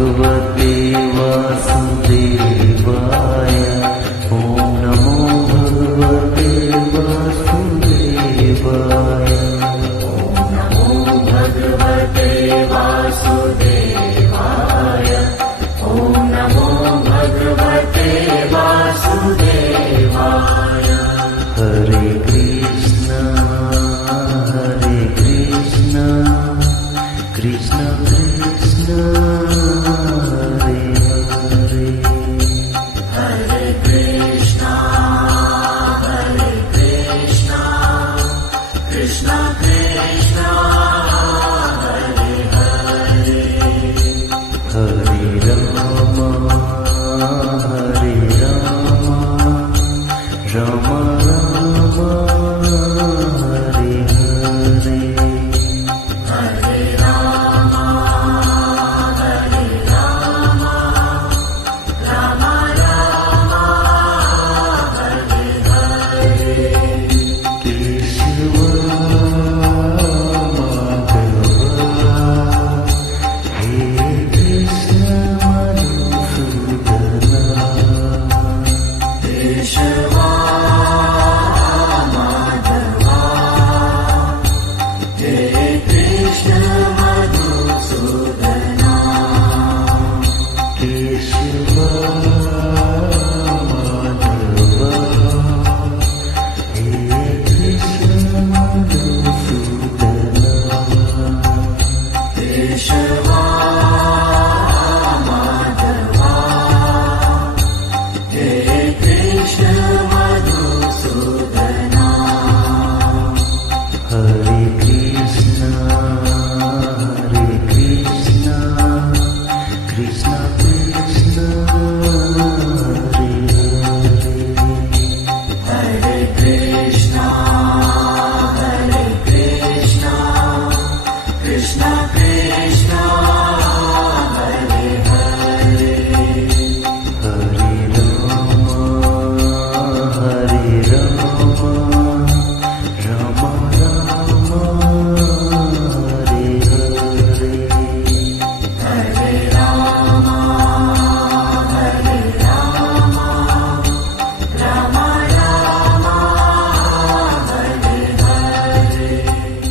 भगवते वासुदेवाय। ॐ नमो भगवते वासुदेवाय। ॐ नमो भगवते वासुदेवाय। ॐ नमो भगवते वासुदेवाय। हरे कृष्ण कृष्ण कृष्ण हरे हरे। हरे कृष्ण कृष्ण कृष्ण हरे हरे। हरे राम राम राम हरे हरे। हरे राम राम राम हरे हरे। केशव माधव हे कृष्ण मधुसूदना। केशव माधव हे कृष्ण मधुसूदना। केशव माधव हे कृष्ण मधुसूदना। केशव माधव हे कृष्ण मधुसूदना। हरे कृष्ण कृष्ण कृष्ण हरे हरे। हरे कृष्ण कृष्ण कृष्ण